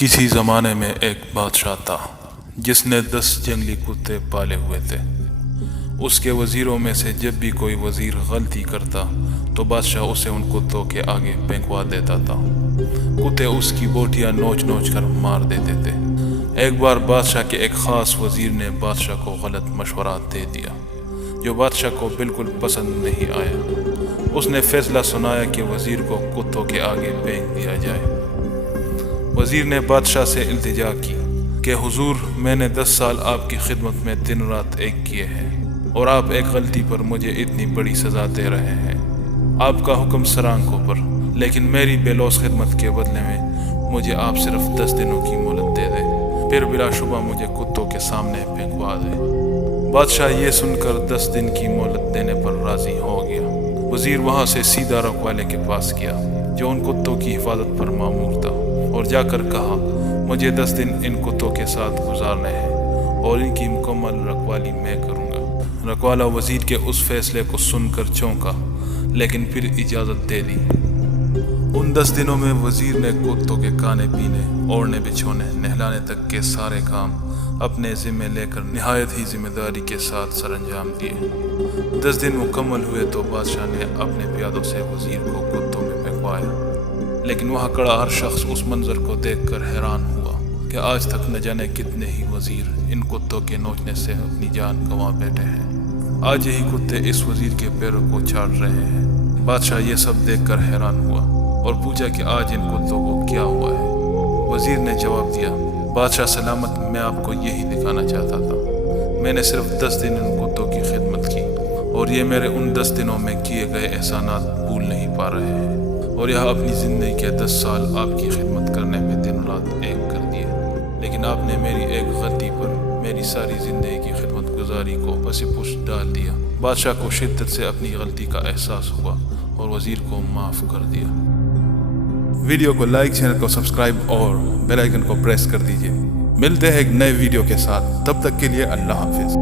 کسی زمانے میں ایک بادشاہ تھا جس نے 10 جنگلی کتے پالے ہوئے تھے۔ اس کے وزیروں میں سے جب بھی کوئی وزیر غلطی کرتا تو بادشاہ اسے ان کتوں کے آگے پھینکوا دیتا تھا۔ کتے اس کی بوٹیاں نوچ نوچ کر مار دیتے تھے۔ ایک بار بادشاہ کے ایک خاص وزیر نے بادشاہ کو غلط مشورہ دے دیا جو بادشاہ کو بالکل پسند نہیں آیا۔ اس نے فیصلہ سنایا کہ وزیر کو کتوں کے آگے پھینک دیا جائے۔ وزیر نے بادشاہ سے التجا کی کہ حضور، میں نے 10 سال آپ کی خدمت میں دن رات ایک کیے ہیں اور آپ ایک غلطی پر مجھے اتنی بڑی سزا دے رہے ہیں۔ آپ کا حکم سرآنکھوں پر، لیکن میری بے لوث خدمت کے بدلے میں مجھے آپ صرف 10 دنوں کی مہلت دے دیں، پھر بلا شبہ مجھے کتوں کے سامنے پھینکوا دیں۔ بادشاہ یہ سن کر 10 دن کی مہلت دینے پر راضی ہو گیا۔ وزیر وہاں سے سیدھا رکھوالے کے پاس گیا جو ان کتوں کی حفاظت پر مامور تھا، اور جا کر کہا، مجھے 10 دن ان کتوں کے ساتھ گزارنے ہیں اور ان کی مکمل رکھوالی میں کروں گا۔ رکھوالا وزیر کے اس فیصلے کو سن کر چونکا، لیکن پھر اجازت دے دی۔ ان 10 دنوں میں وزیر نے کتوں کے کھانے پینے، اوڑھنے بچھونے، نہلانے تک کے سارے کام اپنے ذمہ لے کر نہایت ہی ذمہ داری کے ساتھ سر انجام دیے۔ 10 دن مکمل ہوئے تو بادشاہ نے اپنے پیادوں سے وزیر کو کتوں میں پھینکوایا، لیکن وہاں کھڑا ہر شخص اس منظر کو دیکھ کر حیران ہوا کہ آج تک نہ جانے کتنے ہی وزیر ان کتوں کے نوچنے سے اپنی جان گنوا بیٹھے ہیں۔ آج یہی کتے اس وزیر کے پیروں کو چاٹ رہے ہیں۔ بادشاہ یہ سب دیکھ کر حیران ہوا اور پوچھا کہ آج ان کتوں کو کیا ہوا ہے۔ وزیر نے جواب دیا، بادشاہ سلامت، میں آپ کو یہی دکھانا چاہتا تھا۔ میں نے صرف 10 دن ان کتوں کی خدمت کی اور یہ میرے ان 10 دنوں میں کیے گئے احسانات بھول نہیں پا رہے ہیں، اور یہاں اپنی زندگی کے 10 سال آپ کی خدمت کرنے میں دن رات ایک کر دیے، لیکن آپ نے میری ایک غلطی پر میری ساری زندگی کی خدمت گزاری کو پس پش ڈال دیا۔ بادشاہ کو شدت سے اپنی غلطی کا احساس ہوا اور وزیر کو معاف کر دیا۔ ویڈیو کو لائک، چینل کو سبسکرائب اور بیل آئیکن کو پریس کر دیجیے۔ ملتے ہیں ایک نئے ویڈیو کے ساتھ، تب تک کے لیے اللہ حافظ۔